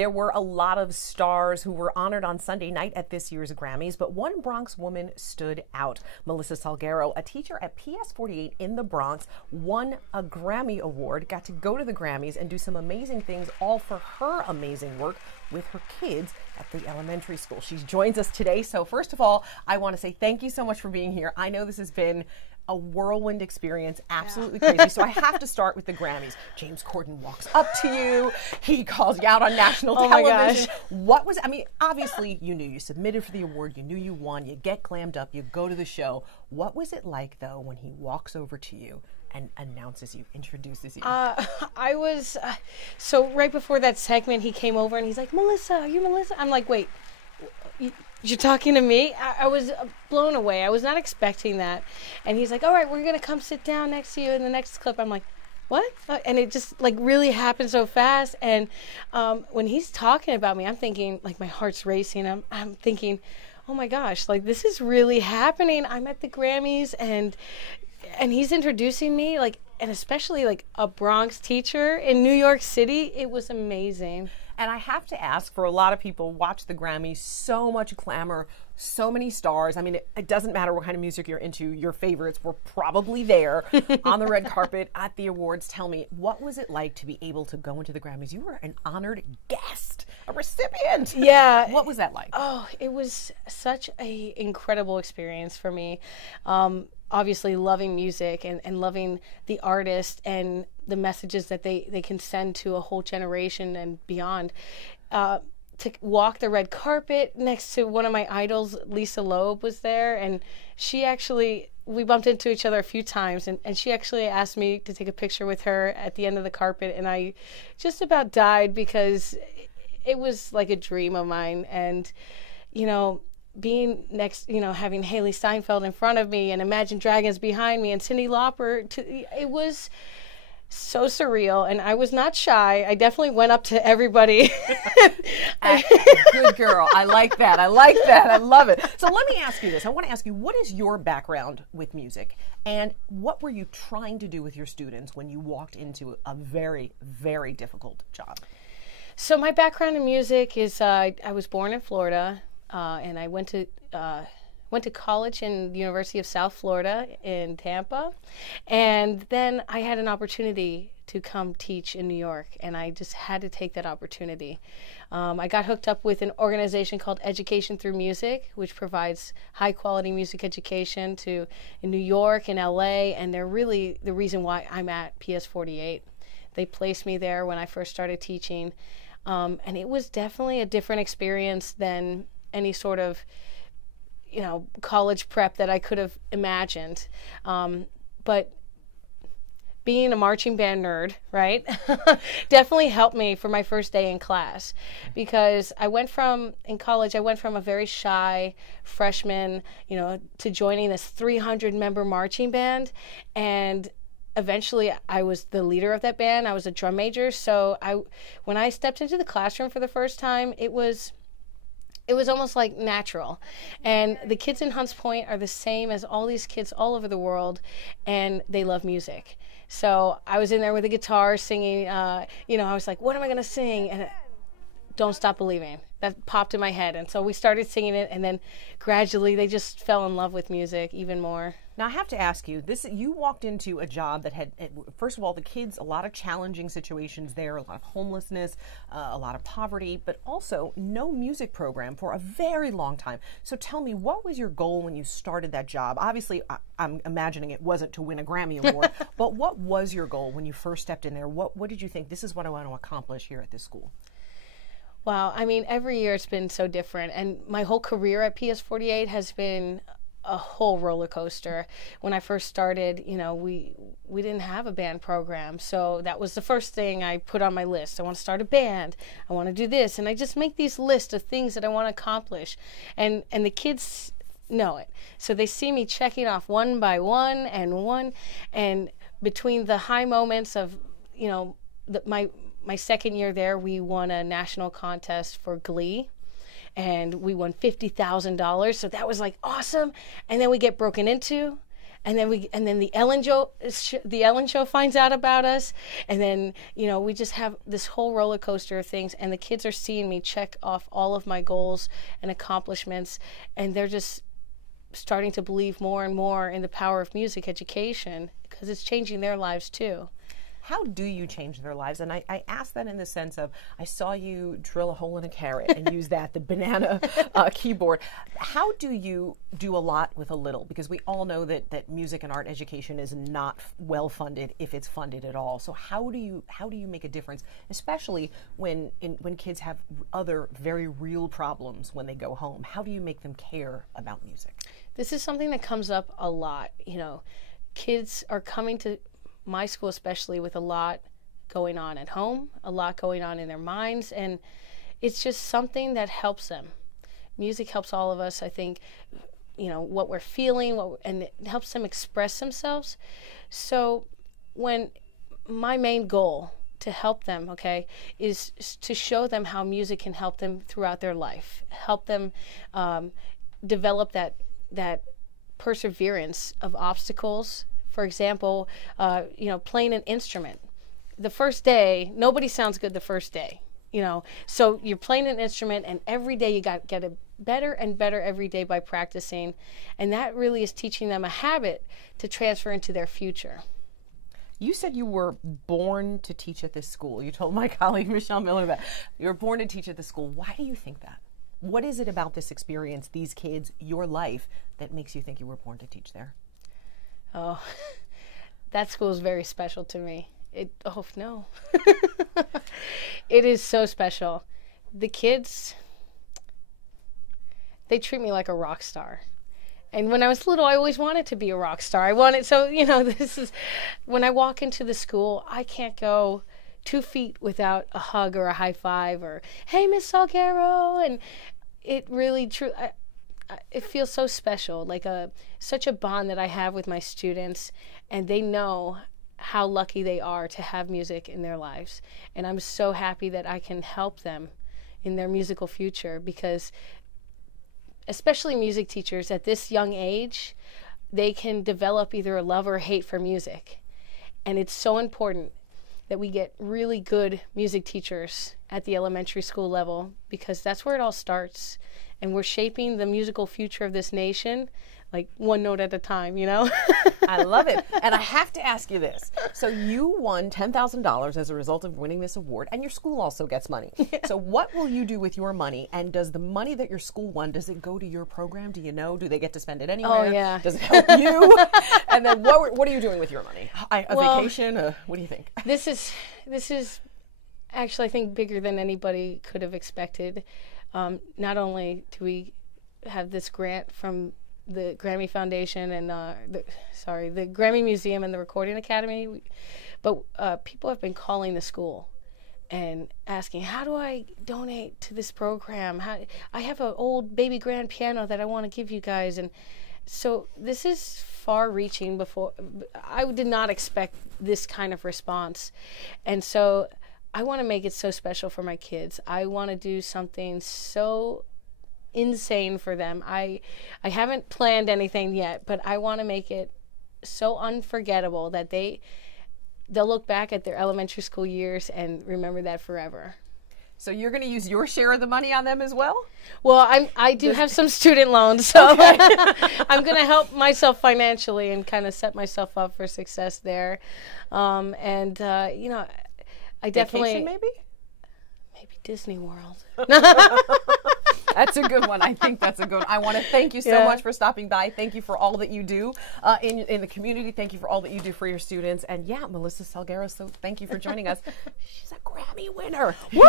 There were a lot of stars who were honored on Sunday night at this year's Grammys, but one Bronx woman stood out. Melissa Salguero, a teacher at PS.48 in the Bronx, won a Grammy Award, got to go to the Grammys and do some amazing things, all for her amazing work with her kids at the elementary school. She joins us today. So first of all, I want to say thank you so much for being here. I know this has been a whirlwind experience, absolutely crazy. So I have to start with the Grammys. James Corden walks up to you. He calls you out on national television. What was, I mean, obviously you knew you submitted for the award. You knew you won. You get glammed up. You go to the show. What was it like, though, when he walks over to you and announces you, introduces you? I was, so right before that segment, he came over and he's like, Melissa, are you Melissa? I'm like, wait, you're talking to me? I was blown away. I was not expecting that. And he's like, all right, we're going to come sit down next to you in the next clip. I'm like, what? And it just like really happened so fast. And when he's talking about me, I'm thinking, like, my heart's racing. I'm thinking, oh my gosh, like, this is really happening. I'm at the Grammys and he's introducing me, like, and especially like a Bronx teacher in New York City. It was amazing. And I have to ask, for a lot of people, watch the Grammys, so much glamour, so many stars. I mean, it doesn't matter what kind of music you're into. Your favorites were probably there on the red carpet at the awards. Tell me, what was it like to be able to go into the Grammys? You were an honored guest, a recipient. Yeah. What was that like? Oh, it was such an incredible experience for me. Obviously loving music and loving the artist and the messages that they can send to a whole generation and beyond. To walk the red carpet next to one of my idols, Lisa Loeb, was there, and we bumped into each other a few times, and she actually asked me to take a picture with her at the end of the carpet, and I just about died because it was like a dream of mine. And, you know, being next, you know, having Haley Steinfeld in front of me and Imagine Dragons behind me and Cyndi Lauper, it was so surreal. And I was not shy. I definitely went up to everybody. Good girl. I like that. I like that. I love it. So let me ask you this. I want to ask you, what is your background with music? And what were you trying to do with your students when you walked into a very, very difficult job? So my background in music is I was born in Florida. And I went to college in the University of South Florida in Tampa, and then I had an opportunity to come teach in New York, and I just had to take that opportunity. I got hooked up with an organization called Education Through Music, which provides high-quality music education in New York and LA, and they're really the reason why I'm at PS.48. They placed me there when I first started teaching, and it was definitely a different experience than any sort of, you know, college prep that I could have imagined. But being a marching band nerd, right, definitely helped me for my first day in class, because in college, I went from a very shy freshman, you know, to joining this 300-member marching band, and eventually I was the leader of that band. I was a drum major, so when I stepped into the classroom for the first time, it was almost like natural. And the kids in Hunts Point are the same as all these kids all over the world, and they love music. So I was in there with a guitar singing, you know, I was like, what am I going to sing? And Don't Stop Believing. That popped in my head. And so we started singing it, and then gradually they just fell in love with music even more. Now, I have to ask you, you walked into a job that had, first of all, the kids, a lot of challenging situations there, a lot of homelessness, a lot of poverty, but also no music program for a very long time. So tell me, what was your goal when you started that job? Obviously, I'm imagining it wasn't to win a Grammy Award, but what was your goal when you first stepped in there? What did you think, this is what I want to accomplish here at this school? Wow, I mean, every year it's been so different, and my whole career at PS.48 has been a whole roller coaster. When I first started, you know, we didn't have a band program, so that was the first thing I put on my list. I want to start a band. I want to do this, and I just make these lists of things that I want to accomplish, and the kids know it. So they see me checking off one by one, and between the high moments of, you know, my second year there, we won a national contest for Glee. And we won $50,000, so that was like awesome. And then we get broken into, and then the Ellen Show finds out about us, and then we just have this whole roller coaster of things, and the kids are seeing me check off all of my goals and accomplishments, and they're just starting to believe more and more in the power of music education, because it's changing their lives too. How do you change their lives? And I ask that in the sense of, I saw you drill a hole in a carrot and use the banana keyboard. How do you do a lot with a little? Because we all know that music and art education is not well funded, if it's funded at all. So how do you make a difference, especially when kids have other very real problems when they go home? How do you make them care about music? This is something that comes up a lot. Kids are coming to my school especially with a lot going on at home, a lot going on in their minds, and it's just something that helps them. Music helps all of us, I think, what we're feeling, and it helps them express themselves. So when my main goal to help them, okay, is to show them how music can help them throughout their life, help them develop that perseverance of obstacles. For example, playing an instrument. The first day, nobody sounds good the first day, So you're playing an instrument, and every day you get it better and better every day by practicing. And that really is teaching them a habit to transfer into their future. You said you were born to teach at this school. You told my colleague, Michelle Miller, that you were born to teach at this school. Why do you think that? What is it about this experience, these kids, your life, that makes you think you were born to teach there? Oh, that school is very special to me. Oh, no. It is so special. The kids, they treat me like a rock star. And when I was little, I always wanted to be a rock star. This is, when I walk into the school, I can't go 2 feet without a hug or a high five or, hey, Miss Salguero. And it really, it feels so special, like such a bond that I have with my students, and they know how lucky they are to have music in their lives. And I'm so happy that I can help them in their musical future, because especially music teachers at this young age, they can develop either a love or hate for music. And it's so important that we get really good music teachers at the elementary school level, because that's where it all starts. And we're shaping the musical future of this nation, like one note at a time, I love it. And I have to ask you this. So you won $10,000 as a result of winning this award, and your school also gets money. Yeah. So what will you do with your money? And does the money that your school won, does it go to your program? Do you know? Do they get to spend it anywhere? Oh, yeah. Does it help you? And then what are you doing with your money? Vacation? What do you think? This is actually, I think, bigger than anybody could have expected. Not only do we have this grant from the Grammy Foundation and the Grammy Museum and the Recording Academy, but people have been calling the school and asking, how do I donate to this program? I have an old baby grand piano that I want to give you guys. And so this is far-reaching. Before I did not expect this kind of response. And so I want to make it so special for my kids. I want to do something so insane for them. I haven't planned anything yet, but I want to make it so unforgettable that they'll look back at their elementary school years and remember that forever. So you're going to use your share of the money on them as well? Well, I do have some student loans, so okay. I'm going to help myself financially and kind of set myself up for success there. I definitely Vacation, maybe Disney World. That's a good one. I think that's a good one. I want to thank you so much for stopping by. Thank you for all that you do in the community. Thank you for all that you do for your students. And yeah, Melissa Salguero, so thank you for joining us. She's a Grammy winner. Woo!